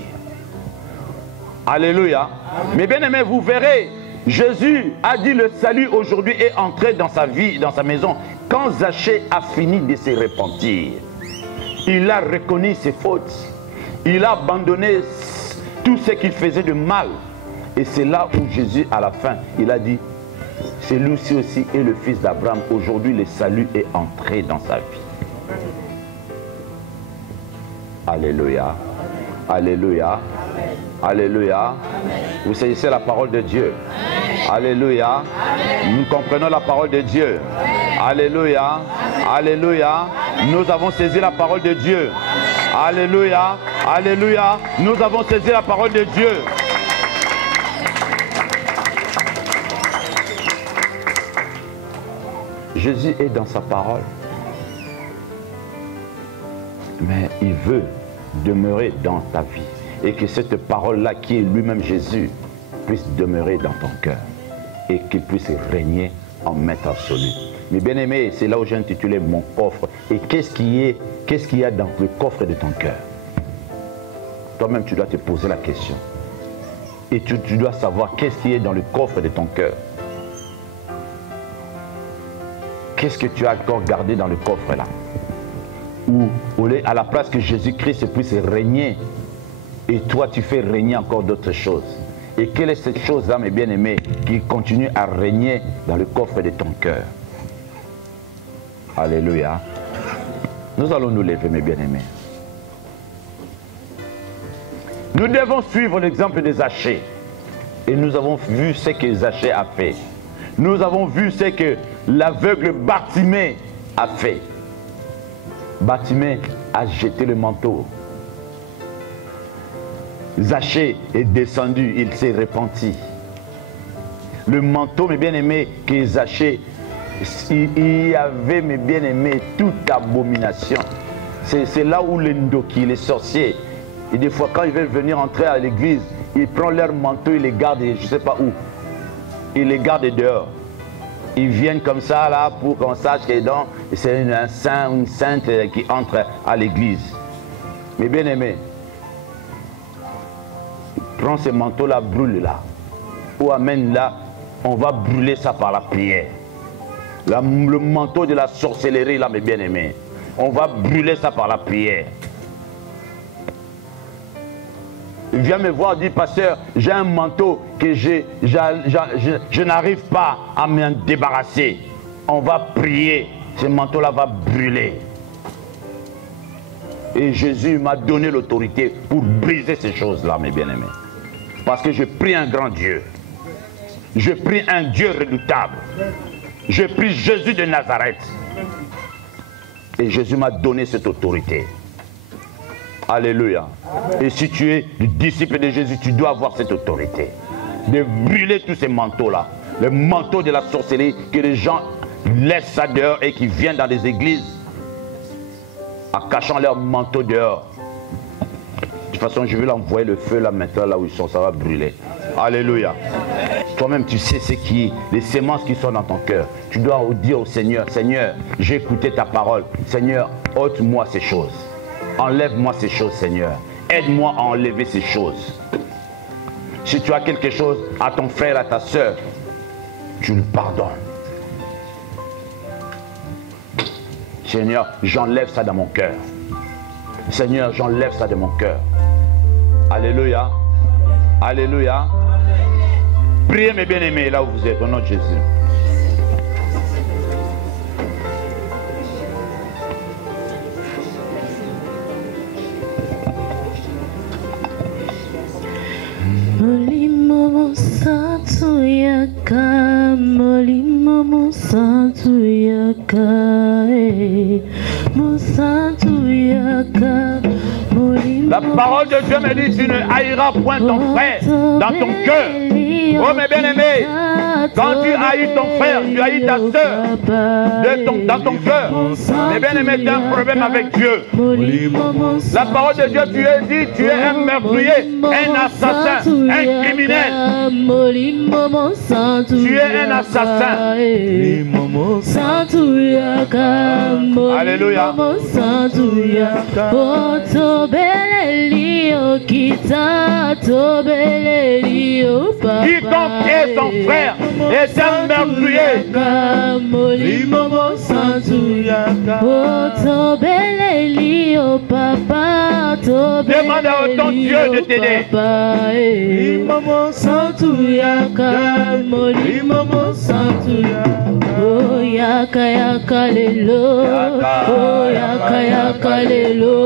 Alléluia. Mes bien-aimés, vous verrez, Jésus a dit le salut aujourd'hui est entré dans sa vie, dans sa maison, quand Zachée a fini de se repentir. Il a reconnu ses fautes. Il a abandonné tout ce qu'il faisait de mal. Et c'est là où Jésus, à la fin, il a dit, celui-ci aussi est le fils d'Abraham. Aujourd'hui, le salut est entré dans sa vie. Alléluia. Alléluia. Alléluia. Vous saisissez la parole de Dieu. Alléluia. Nous comprenons la parole de Dieu. Alléluia. Alléluia. Nous avons saisi la parole de Dieu. Alléluia. Alléluia. Nous avons saisi la parole de Dieu. Jésus est dans sa parole. Mais il veut demeurer dans ta vie. Et que cette parole-là, qui est lui-même Jésus, puisse demeurer dans ton cœur. Et qu'il puisse régner en maître absolu. Mais bien aimé, c'est là où j'ai intitulé mon coffre. Et qu'est-ce qu'il y a dans le coffre de ton cœur? Toi-même, tu dois te poser la question. Et tu dois savoir qu'est-ce qui est dans le coffre de ton cœur. Qu'est-ce que tu as encore gardé dans le coffre là? Ou à la place que Jésus-Christ puisse régner, et toi tu fais régner encore d'autres choses. Et quelle est cette chose-là, mes bien-aimés, qui continue à régner dans le coffre de ton cœur? Alléluia. Nous allons nous lever, mes bien-aimés. Nous devons suivre l'exemple de Zachée. Et nous avons vu ce que Zachée a fait. Nous avons vu ce que l'aveugle Bartimée a fait. Bartimée a jeté le manteau. Zachée est descendu, il s'est repenti. Le manteau, mes bien-aimés, que Zachée, il y avait, mes bien-aimés, toute abomination. C'est là où les ndoki, les sorciers, et des fois quand ils veulent venir entrer à l'église, ils prennent leur manteau, ils les gardent, je ne sais pas où. Ils les gardent dehors. Ils viennent comme ça, là, pour qu'on sache que c'est un saint ou une sainte qui entre à l'église. Mais bien aimé, prends ce manteau-là, brûle-là. Ou amène-là, on va brûler ça par la prière. Le manteau de la sorcellerie, là, mes bien aimés, on va brûler ça par la prière. Il vient me voir, dit, pasteur, j'ai un manteau que je n'arrive pas à m'en débarrasser. On va prier, ce manteau-là va brûler. Et Jésus m'a donné l'autorité pour briser ces choses-là, mes bien-aimés. Parce que je prie un grand Dieu. Je prie un Dieu redoutable. Je prie Jésus de Nazareth. Et Jésus m'a donné cette autorité. Alléluia. Et si tu es le disciple de Jésus, tu dois avoir cette autorité. De brûler tous ces manteaux-là. Le manteau de la sorcellerie, que les gens laissent ça dehors et qui viennent dans les églises en cachant leur manteau dehors. De toute façon, je vais l'envoyer le feu là maintenant, là où ils sont, ça va brûler. Alléluia. Toi-même, tu sais ce qui est, les semences qui sont dans ton cœur. Tu dois dire au Seigneur, Seigneur, j'ai écouté ta parole. Seigneur, ôte-moi ces choses. Enlève-moi ces choses, Seigneur. Aide-moi à enlever ces choses. Si tu as quelque chose à ton frère, à ta soeur, tu le pardonnes. Seigneur, j'enlève ça dans mon cœur. Seigneur, j'enlève ça de mon cœur. Alléluia. Alléluia. Priez mes bien-aimés là où vous êtes, au nom de Jésus. Molimo santo yaka, molimo santo yaka, mon santo yaka. La parole de Dieu me dit, tu ne haïras point ton frère dans ton cœur. Oh mes bien-aimés, quand tu haïs ton frère, tu haïs ta soeur dans ton cœur. Mes bien-aimés, tu as un problème avec Dieu. La parole de Dieu, tu es dit, tu es un meurtrier, un assassin, un criminel. Tu es un assassin. Alléluia. Quiconque est son frère est un meurtrier. Demande à ton Dieu de t'aider. Oh yaka yaka lelo, oh yaka yaka lelo,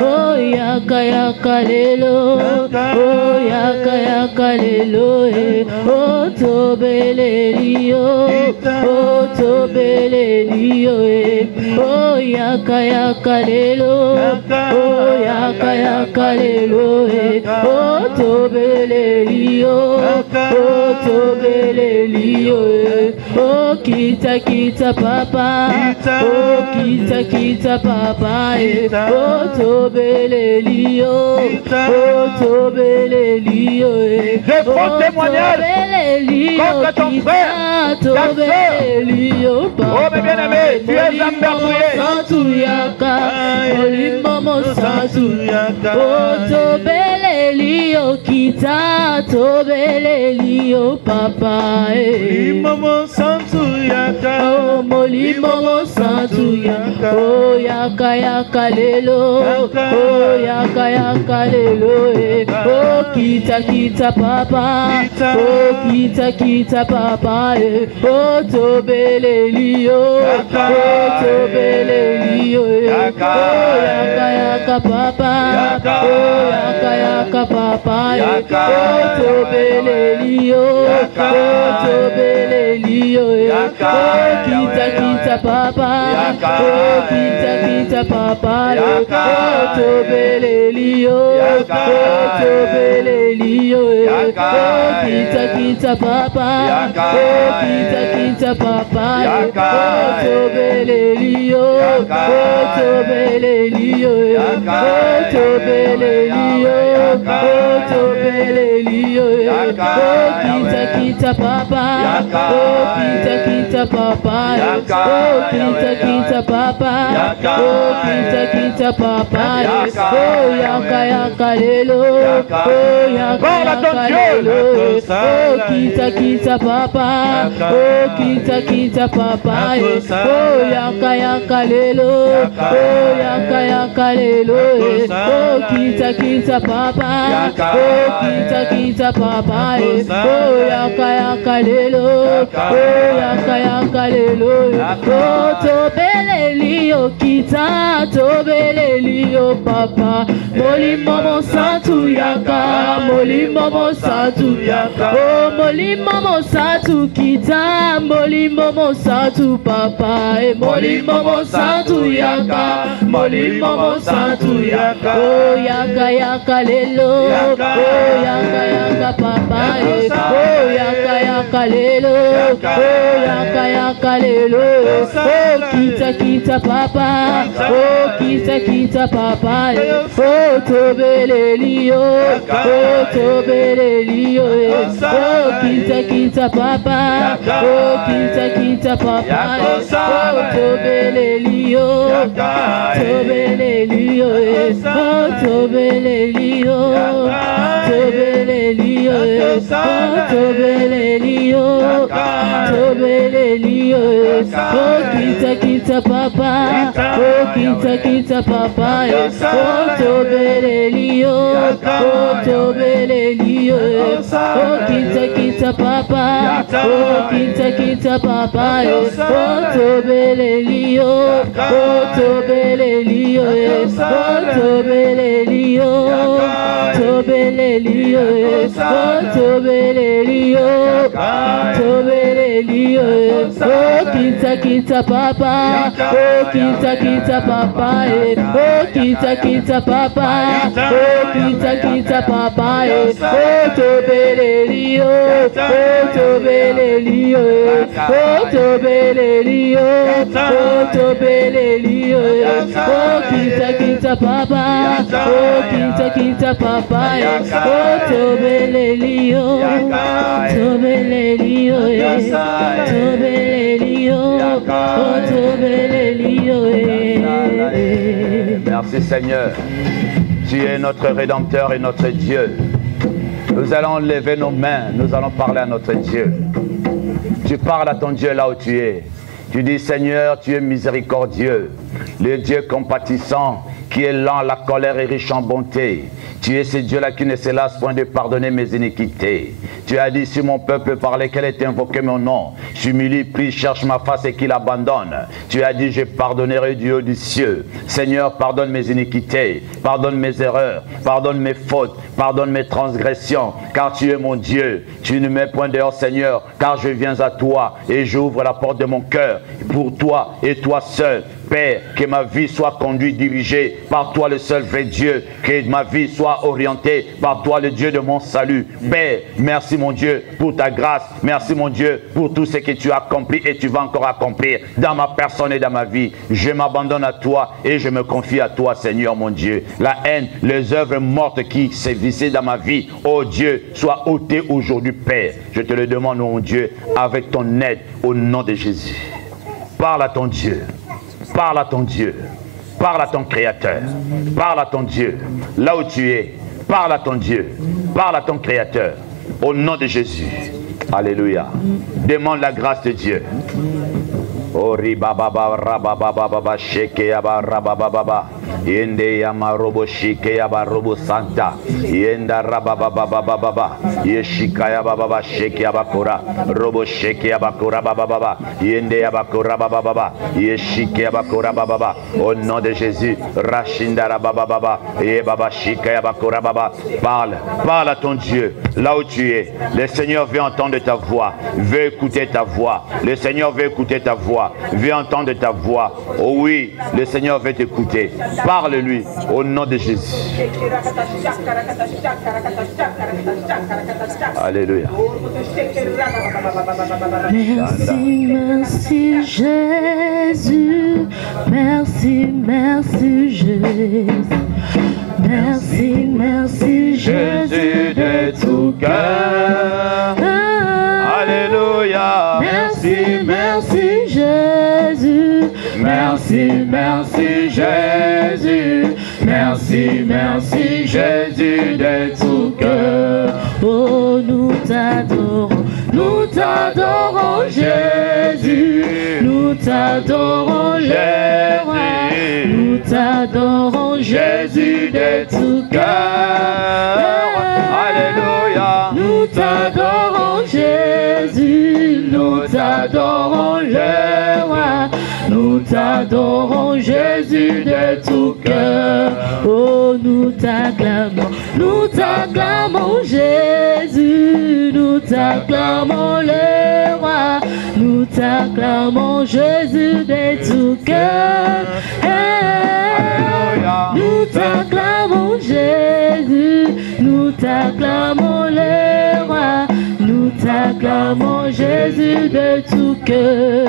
oh yaka yaka lelo, oh yaka yaka lelo, oh tobelelio, oh tobelelio, oh yaka yaka lelo, oh yaka yaka lelo, oh tobelelio, oh tobelelio. Oh kita papa, oh kita papa, oh tobelelio, oh tobelelio, Je prends témoignage contre ton frère, ta soeur. Oh mes bien-aimés, tu es un meurtrier. Oh tobelelio, kita tobelelio papa. Oh molimo santu yaka, oh yaka yaka lelo, oh yaka yaka lelo, oh kita papa, oh kita papa, oh tobelelio, oh tobelelio, oh yaka yaka papa, oh yaka yaka papa, oh tobelelio, oh tobelelio, oh kita papa, oh kita papa, oh tobelelio, oh tobelelio, oh kita papa, oh kita papa, oh tobelelio, oh tobelelio, oh tobelelio, oh tobelelio, oh kita papa, oh kita papa, oh kita papa, oh kita papa, oh yaka yaka lelo, oh yaka yaka lelo, oh kita papa, oh kita papa, oh yaka yaka lelo, oh yaka yaka lelo, oh kita papa, oh kita papa, oh yaka yaka lelo, oh yaka yaka lelo, oh tobelelio kita tobelelio papa, molimo santu yaka, molimo santu yaka, oh molimo santu kita, molimo santu papa, molimo santu yaka, molimo santu yaka, oh yaka yaka lelo, oh yaka yaka papa, oh yaka yaka lelo, oh yaka yaka lelo, oh kita papa, oh kita papa, oh tobelelio, oh tobelelio, oh kita papa, oh kita papa, oh tobelelio, tobelelio, oh tobelelio, tobelelio, oh tobelelio, tobelelio, oh kita papa, oh kita papa, oh tobelelio, oh tobelelio, oh kita papa, oh kita papa, oh tobelelio, oh tobelelio, oh tobelelio, tobelelio, oh tobelelio, tobelelio, oh kita papa, oh kita papa, oh kita papa, oh kita papa, oh tobelelio, oh tobelelio, oh tobelelio, oh tobelelio, oh kita papa, oh kita papa, oh tobelelio, tobelelio, tobelelio, oh tobelelio. Merci Seigneur. Tu es notre Rédempteur et notre Dieu. Nous allons lever nos mains, nous allons parler à notre Dieu. Tu parles à ton Dieu là où tu es. Tu dis Seigneur, tu es miséricordieux, le Dieu compatissant, qui est lent à la colère et riche en bonté. Tu es ce Dieu-là qui ne se lasse point de pardonner mes iniquités. Tu as dit, si mon peuple par lequel est invoqué mon nom s'humilie, prie, cherche ma face et qu'il abandonne. Tu as dit, je pardonnerai du haut du ciel. Seigneur, pardonne mes iniquités, pardonne mes erreurs, pardonne mes fautes, pardonne mes transgressions, car tu es mon Dieu. Tu ne mets point dehors, Seigneur, car je viens à toi et j'ouvre la porte de mon cœur pour toi et toi seul. Père, que ma vie soit conduite, dirigée par toi le seul vrai Dieu, que ma vie soit orientée par toi le Dieu de mon salut. Père, merci mon Dieu pour ta grâce, merci mon Dieu pour tout ce que tu as accompli et tu vas encore accomplir dans ma personne et dans ma vie. Je m'abandonne à toi et je me confie à toi, Seigneur mon Dieu. La haine, les œuvres mortes qui sévissaient dans ma vie, oh Dieu, soient ôtées aujourd'hui, Père. Je te le demande, mon Dieu, avec ton aide, au nom de Jésus. Parle à ton Dieu. Parle à ton Dieu, parle à ton Créateur, parle à ton Dieu, là où tu es, parle à ton Dieu, parle à ton Créateur, au nom de Jésus. Alléluia. Demande la grâce de Dieu. Ori baba baba baba sheke yaba baba yende yama robo shike yaba robo santa yenda raba baba baba yeshika yaba baba sheke yaba kora robo sheke yaba kora baba yende yaba kora baba yeshike yaba kora baba. Au nom de Jésus, rashinda raba baba ye baba shika yaba kora baba. Parle à ton Dieu là où tu es. Le Seigneur veut entendre ta voix, veut écouter ta voix. Le Seigneur veut écouter ta voix. Viens entendre ta voix. Oh oui, le Seigneur veut t'écouter. Parle-lui au nom de Jésus. Alléluia. Merci, merci Jésus. Merci, merci Jésus. Merci, merci Jésus de tout cœur. Alléluia. Merci, merci Jésus. Merci, merci Jésus. Merci, merci Jésus de tout cœur. Oh, nous t'adorons Jésus. Nous t'adorons le roi. Nous t'adorons Jésus de tout cœur. Alléluia. Nous t'adorons Jésus. Nous t'adorons le roi. Nous t'adorons Jésus de tout cœur. Oh, nous t'acclamons Jésus. Nous t'acclamons le roi. Nous t'acclamons Jésus de tout cœur. Nous t'acclamons Jésus. Nous t'acclamons le roi. Nous t'acclamons Jésus de tout cœur.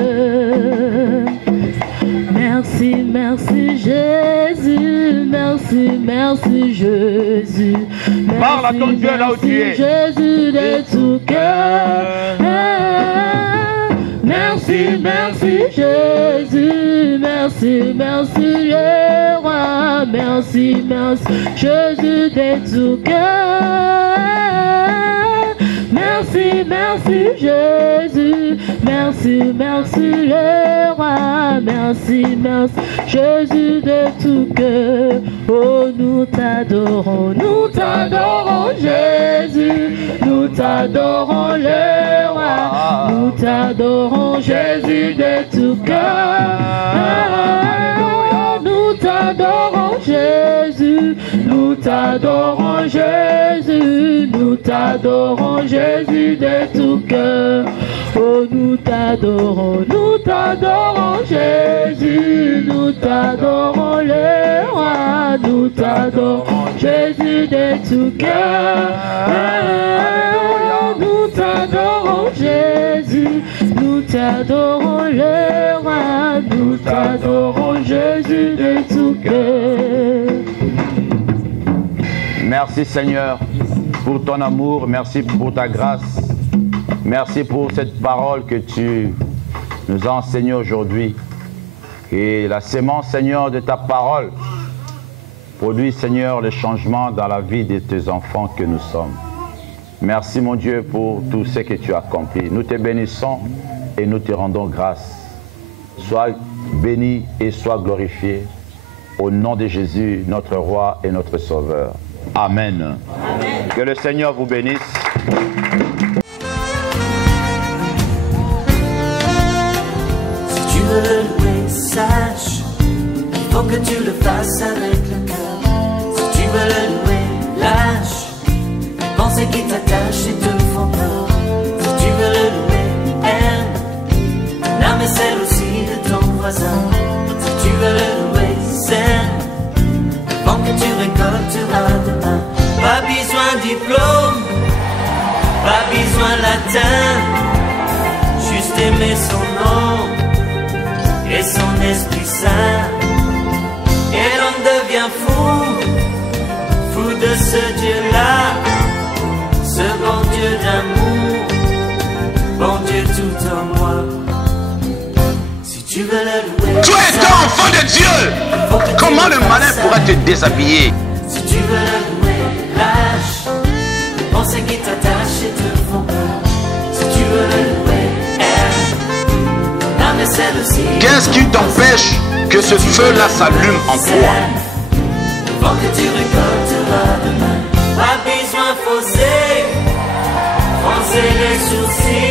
Merci, merci Jésus, merci, merci Jésus. Merci, parle à ton Dieu là où tu es. Jésus de tout cœur. Merci, merci Jésus, merci, merci le roi. Merci, merci Jésus de tout cœur. Merci. Merci, merci Jésus, merci, merci le roi, merci, merci Jésus de tout cœur. Oh, nous t'adorons Jésus, nous t'adorons le roi, nous t'adorons Jésus de tout cœur. Nous t'adorons Jésus, nous t'adorons Jésus, nous t'adorons Jésus de tout cœur. Oh, nous t'adorons Jésus, nous t'adorons le roi, nous t'adorons Jésus de tout cœur. Nous t'adorons Jésus, nous t'adorons le roi, nous t'adorons Jésus de tout cœur. Merci Seigneur pour ton amour, merci pour ta grâce, merci pour cette parole que tu nous as enseignée aujourd'hui. Et la sémence, Seigneur, de ta parole produit, Seigneur, le changement dans la vie de tes enfants que nous sommes. Merci, mon Dieu, pour tout ce que tu as accompli. Nous te bénissons et nous te rendons grâce. Sois béni et sois glorifié au nom de Jésus, notre roi et notre sauveur. Amen. Amen. Que le Seigneur vous bénisse. Si tu veux le louer, sache qu'il faut que tu le fasses avec le cœur. Si tu veux le louer, lâche les pensées qui t'attachent et te font peur. Si tu veux le louer, aime l'âme et celle aussi de ton voisin. Si tu veux le louer, sème le vent que tu récolteras demain. Pas besoin de diplôme, pas besoin latin, juste aimer son nom et son Esprit Saint. Et l'homme devient fou, fou de ce Dieu-là, ce bon Dieu d'amour, bon Dieu tout en moi. Si tu veux le louer, Tu es un enfant de Dieu. Comment le malin pourra te déshabiller? Si tu veux le louer, lâche les pensées qui t'attachent et te font peur. Si tu veux le louer, aime l'âme et celle aussi. Qu'est-ce qui t'empêche que ce feu-là s'allume en toi? Le vent que tu récolteras demain. Pas besoin de fausser les sourcils.